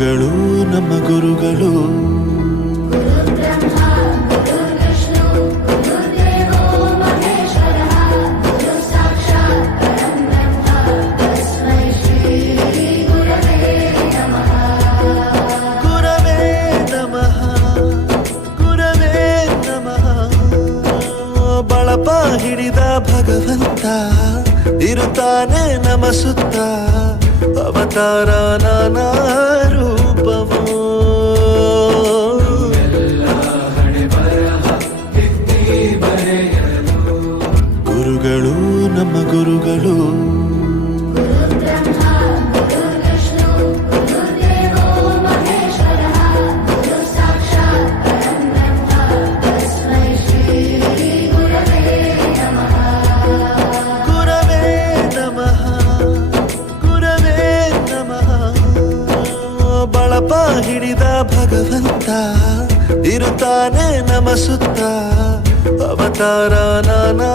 ಗುರುಗಳು ನಮ್ಮ ಗುರುಗಳು ಬಳಪ ಹಿಡಿದ ಭಗವಂತ ಇರುತ್ತಾನೆ ನಮ ಸುತ್ತ ಅವತಾರ ನಾನಾ ರೂಪವೋ ಗುರುಗಳು ನಮ್ಮ ಗುರುಗಳು ಬಳಪ ಹಿಡಿದ ಭಗವಂತ ಇರುತ್ತಾನೆ ನಮ ಸುತ್ತ ಅವತಾರ ನಾನಾ